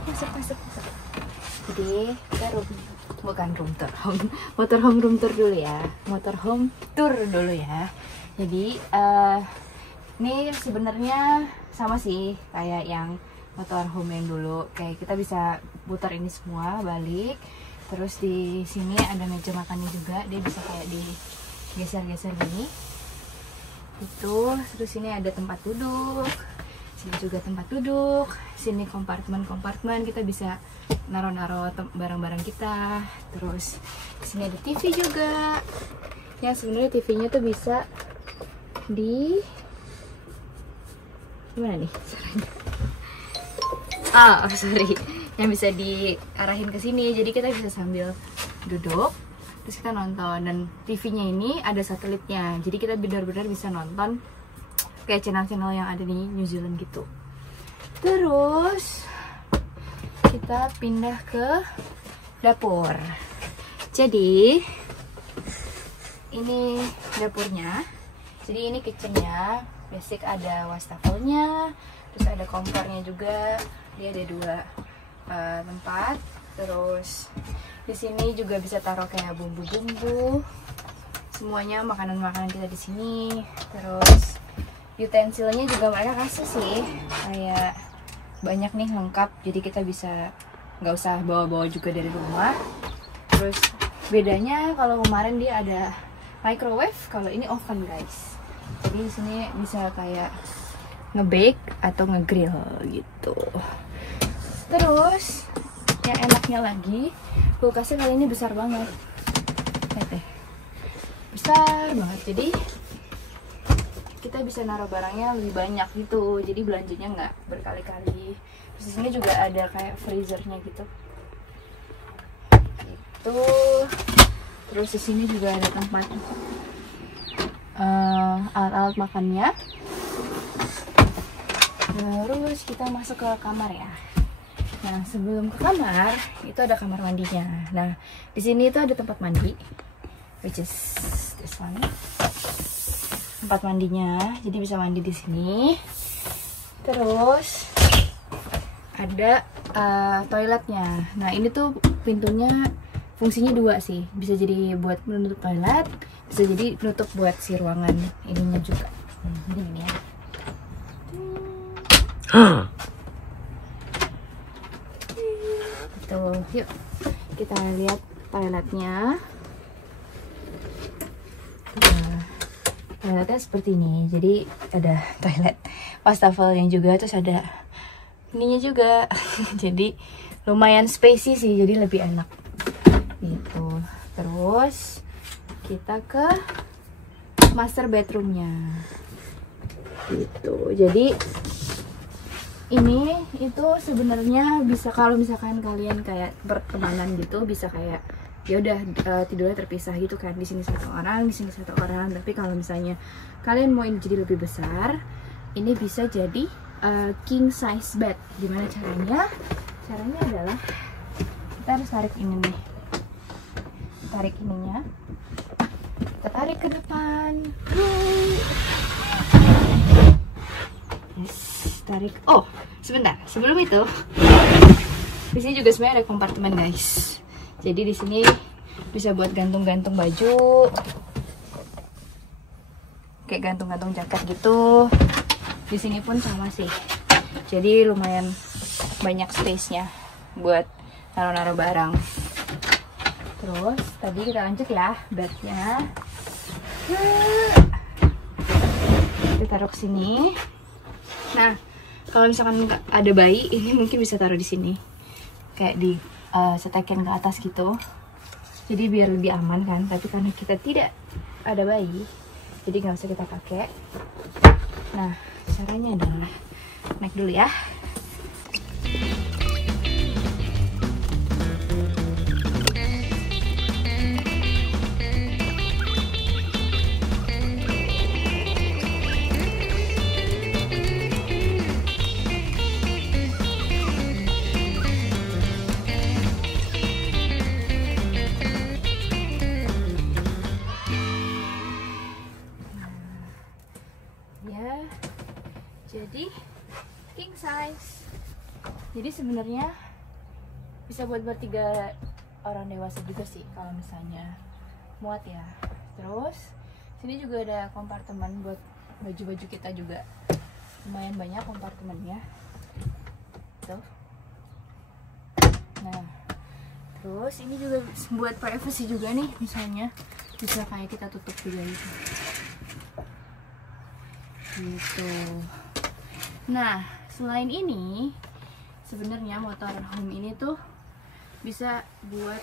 masuk. Jadi kita motorhome room tour dulu ya. Motorhome tour dulu ya. Jadi ini sebenarnya sama sih kayak yang motorhome yang dulu. Kayak kita bisa putar ini semua balik. Terus di sini ada meja makannya juga. Dia bisa kayak digeser-geser gini. Itu. Terus sini ada tempat duduk. Sini juga tempat duduk. Sini kompartemen kita bisa naro-naro barang-barang kita. Terus di sini ada TV juga. Yang sebenarnya TV-nya tuh bisa gimana nih caranya? Sorry. Yang bisa diarahin ke sini. Jadi kita bisa sambil duduk terus kita nonton, dan TV-nya ini ada satelitnya. Jadi kita benar-benar bisa nonton kayak channel-channel yang ada di New Zealand gitu. Terus kita pindah ke dapur. Jadi ini dapurnya. Jadi ini kitchennya. Basic ada wastafelnya, terus ada kompornya juga. Dia ada 2 tempat. Terus di sini juga bisa taruh kayak bumbu-bumbu. Semuanya makanan-makanan kita di sini. Terus utensilnya juga mereka kasih sih, kayak banyak nih lengkap, jadi kita bisa nggak usah bawa-bawa juga dari rumah. Terus bedanya kalau kemarin dia ada microwave, kalau ini oven guys. Jadi di sini bisa kayak nge-bake atau nge-grill gitu. Terus yang enaknya lagi, kulkasnya kali ini besar banget. Lihat deh, besar banget. Jadi kita bisa naruh barangnya lebih banyak gitu, jadi belanjanya nggak berkali-kali. Terus di sini juga ada kayak freezernya gitu. Terus di sini juga ada tempat alat-alat makannya. Terus kita masuk ke kamar ya. Nah, sebelum ke kamar itu ada kamar mandinya. Nah, di sini itu ada tempat mandi, which is this one. Tempat mandinya, jadi bisa mandi di sini. Terus ada toiletnya. Nah, ini tuh pintunya fungsinya 2 sih. Bisa jadi buat menutup toilet, bisa jadi penutup buat si ruangan ininya juga. Jadi gini ya. Tuh, yuk kita lihat toiletnya. Toiletnya seperti ini. Jadi ada toilet wastafel yang juga, terus ada ininya juga. Jadi lumayan spacey sih, jadi lebih enak gitu. Terus kita ke master bedroomnya gitu. Jadi ini itu sebenarnya bisa, kalau misalkan kalian kayak bertemanan gitu, bisa kayak ya udah tidurnya terpisah gitu kan, di sini 1 orang, di sini 1 orang. Tapi kalau misalnya kalian mau ini jadi lebih besar, ini bisa jadi king size bed. Gimana caranya? Caranya adalah kita harus tarik ini nih, tarik ininya, kita tarik ke depan. Yes, tarik. Oh, sebentar. Sebelum itu, di sini juga sebenarnya ada kompartemen guys. Jadi di sini bisa buat gantung-gantung baju, kayak gantung-gantung jaket gitu. Di sini pun sama sih. Jadi lumayan banyak space-nya buat naruh-naruh barang. Terus tadi kita lanjut ya, bednya. Kita taruh ke sini. Nah, kalau misalkan ada bayi, ini mungkin bisa taruh di sini, kayak di setekin ke atas gitu. Jadi biar lebih aman kan. Tapi karena kita tidak ada bayi, jadi nggak usah kita pakai. Nah, caranya adalah naik dulu ya. Jadi king size. Jadi sebenarnya bisa buat bertiga orang dewasa juga sih kalau misalnya muat ya. Terus sini juga ada kompartemen buat baju-baju kita juga, lumayan banyak kompartemennya tuh. Nah terus ini juga buat privacy juga nih, misalnya bisa kayak kita tutup juga gitu. Nah selain ini sebenarnya motorhome ini tuh bisa buat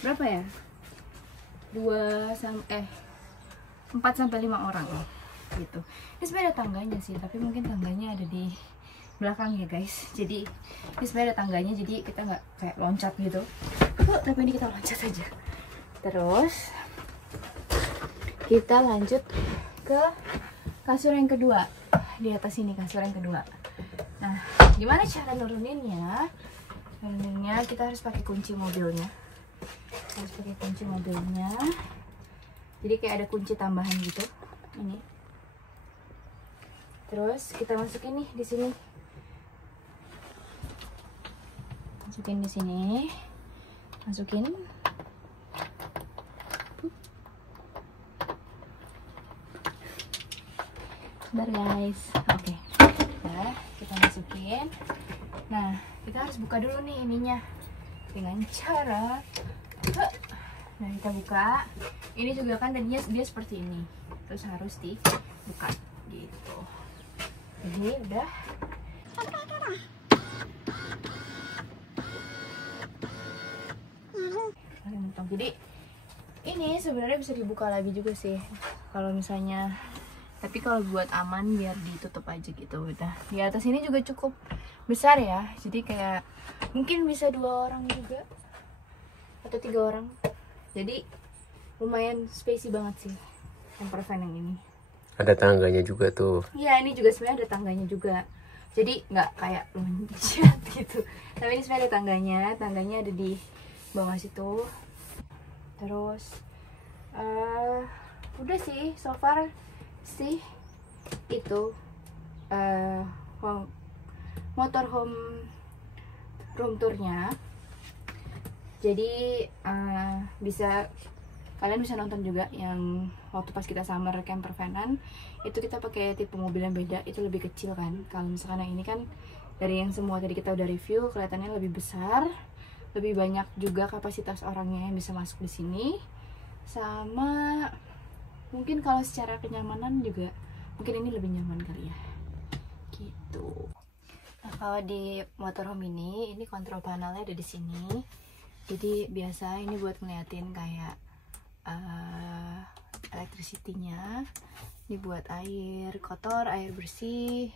berapa ya, 4 sampai 5 orang gitu. Ini sebenarnya ada tangganya sih, tapi mungkin tangganya ada di belakang ya guys. Jadi ini sebenarnya ada tangganya, jadi kita nggak kayak loncat gitu. Tapi ini kita loncat aja. Terus kita lanjut ke kasur yang kedua. Di atas ini kasur yang kedua. Nah, gimana cara nuruninnya? Nuruninnya kita harus pakai kunci mobilnya. Jadi kayak ada kunci tambahan gitu. Ini. Terus kita masukin nih di sini. Masukin di sini. Masukin. Sebentar guys. Oke. Nah, kita masukin. Nah, kita harus buka dulu nih ininya dengan cara nah kita buka. Ini juga kan tadinya dia seperti ini, terus harus dibuka gitu. Jadi udah. Jadi ini sebenarnya bisa dibuka lagi juga sih kalau misalnya, tapi kalau buat aman biar ditutup aja gitu. Udah di atas ini juga cukup besar ya, jadi kayak mungkin bisa 2 orang juga atau 3 orang, jadi lumayan spacey banget sih camper van yang ini. Ada tangganya juga tuh. Iya, ini juga sebenarnya ada tangganya juga, jadi nggak kayak loncat gitu, tapi ini sebenarnya ada tangganya ada di bawah situ. Terus udah sih so far sih itu motorhome room tournya. Jadi kalian bisa nonton juga yang waktu pas kita summer camper vanan itu kita pakai tipe mobil yang beda, itu lebih kecil kan. Kalau misalkan yang ini kan dari yang semua tadi kita udah review kelihatannya lebih besar, lebih banyak juga kapasitas orangnya yang bisa masuk di sini. Sama mungkin kalau secara kenyamanan juga mungkin ini lebih nyaman kali ya gitu. Nah kalau di motorhome ini kontrol panelnya ada di sini. Jadi biasa ini buat ngeliatin kayak electricity-nya. Ini buat air kotor, air bersih.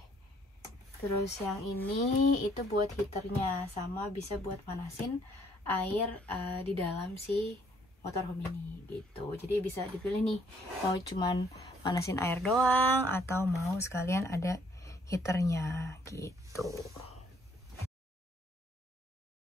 Terus yang ini itu buat heaternya, sama bisa buat panasin air di dalam si motorhome ini gitu. Jadi bisa dipilih nih mau cuman panasin air doang atau mau sekalian ada heaternya gitu.